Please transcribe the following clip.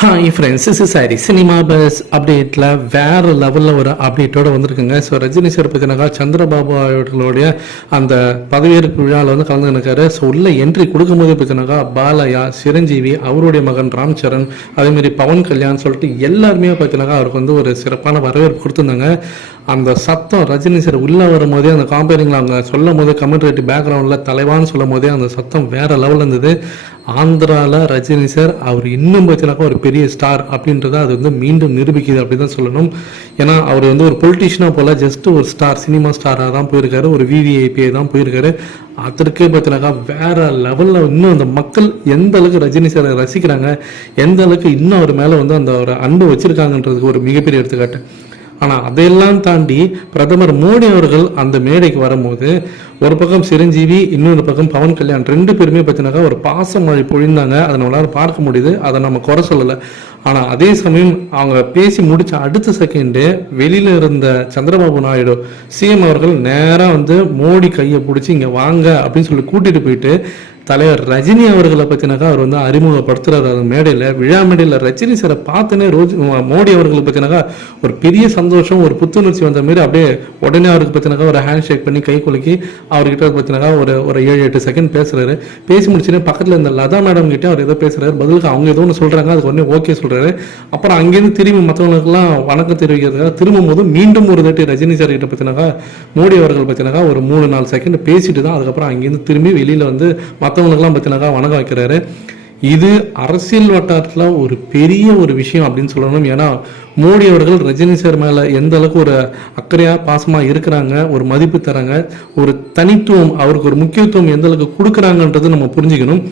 Hi friends, is sorry cinema bus அப்டேட்டில் வேறு லெவலில் ஒரு அப்டேட்டோடு வந்திருக்குங்க. ஸோ ரஜினி சார் பார்த்தீங்கன்னாக்கா சந்திரபாபு அவர்களுடைய அந்த பதவியேற்பு விழாவில் வந்து கலந்துருக்காரு. ஸோ உள்ள என்ட்ரி கொடுக்கும்போது பார்த்தீங்கன்னாக்கா பாலையா, சிரஞ்சீவி, அவருடைய மகன் ராம் சரண், அதேமாதிரி பவன் கல்யாண் சொல்லிட்டு எல்லாருமே பார்த்தீங்கன்னாக்கா அவருக்கு வந்து ஒரு சிறப்பான வரவேற்பு கொடுத்துருந்தாங்க. அந்த சத்தம் ரஜினி சார் உள்ளே வரும்போதே அந்த காம்பேரிங்கில் அவங்க சொல்லும் போது கமெண்ட்ரேட்டிவ் பேக்ரவுண்டில் தலைவான்னு சொல்லும் போதே அந்த சத்தம் வேறு லெவலில் இருந்தது. ஆந்திராவில் ரஜினி சார் அவர் இன்னும் பார்த்தீங்கன்னாக்கா ஒரு பெரிய ஸ்டார் அப்படின்றத அது வந்து மீண்டும் நிரூபிக்குது அப்படி தான் சொல்லணும். ஏன்னா அவர் வந்து ஒரு பொலிட்டிஷியனாக போல் ஜஸ்ட் ஒரு ஸ்டார், சினிமா ஸ்டாராக தான் போயிருக்காரு, ஒரு விவிஐபிஐ தான் போயிருக்காரு. அதற்கே பார்த்தீங்கன்னாக்கா வேற லெவலில் இன்னும் அந்த மக்கள் எந்த அளவுக்கு ரஜினி சாரை ரசிக்கிறாங்க, எந்த அளவுக்கு இன்னும் அவர் மேலே வந்து அந்த ஒரு அன்பு வச்சிருக்காங்கன்றதுக்கு ஒரு மிகப்பெரிய எடுத்துக்காட்டு. ஆனால் அதையெல்லாம் தாண்டி பிரதமர் மோடி அவர்கள் அந்த மேடைக்கு வரும்போது ஒரு பக்கம் சிரஞ்சீவி, இன்னொரு பக்கம் பவன் கல்யாண், ரெண்டு பேருமே பார்த்தீங்கன்னாக்கா ஒரு பாச மழை பொழிந்தாங்க. அதை நம்மளால பார்க்க முடியுது, அதை நம்ம குறை சொல்லலை. ஆனால் அதே சமயம் அவங்க பேசி முடிச்ச அடுத்த செகண்டு வெளியில இருந்த சந்திரபாபு நாயுடு சிஎம் அவர்கள் நேராக வந்து மோடி கையை பிடிச்சி இங்கே வாங்க அப்படின்னு சொல்லி கூட்டிட்டு போயிட்டு தலைவர் ரஜினி அவர்களை பற்றினாக்கா அவர் வந்து அறிமுகப்படுத்துறாரு. அந்த மேடையில், விழா மேடையில் ரஜினி சாரை பார்த்தனே மோடி அவர்களுக்கு பற்றினாக்கா ஒரு பெரிய சந்தோஷம், ஒரு புத்துணர்ச்சி வந்த மாதிரி அப்படியே உடனே அவருக்கு பற்றினாக்கா ஒரு ஹேண்ட் ஷேக் பண்ணி கை குலுக்கி அவர்கிட்ட பற்றினாக்கா ஒரு 7-8 செகண்ட் பேசுறாரு. பேசி முடிச்சுட்டு பக்கத்தில் இருந்த லதா மேடம் கிட்டே அவர் ஏதோ பேசுறாரு. பதிலுக்கு அவங்க ஏதோ ஒன்று சொல்றாங்க, அதுக்கு உடனே ஓகே சொல்றாரு. அப்புறம் அங்கேருந்து திரும்பி மற்றவங்களுக்குலாம் வணக்கம் தெரிவிக்கிறதுக்காக திரும்பும் போது மீண்டும் ஒரு தாட்டி ரஜினி சார் கிட்ட பற்றினாக்கா மோடி அவர்கள் பற்றினாக்கா ஒரு 3-4 செகண்ட் பேசிட்டு தான் அதுக்கப்புறம் அங்கேருந்து திரும்பி வெளியில் வந்து மற்றவங்களுக்குலாம் பார்த்தீங்கன்னாக்கா வணக்கம் வைக்கிறாரு. இது அரசியல் வட்டாரத்தில் ஒரு பெரிய ஒரு விஷயம் அப்படின்னு சொல்லணும். ஏன்னா மோடி அவர்கள் ரஜினி சார் மேலே எந்த அளவுக்கு ஒரு அக்கறையாக பாசமாக இருக்கிறாங்க, ஒரு மதிப்பு தராங்க, ஒரு தனித்துவம், அவருக்கு ஒரு முக்கியத்துவம் எந்த அளவுக்கு கொடுக்குறாங்கன்றது நம்ம புரிஞ்சுக்கணும்.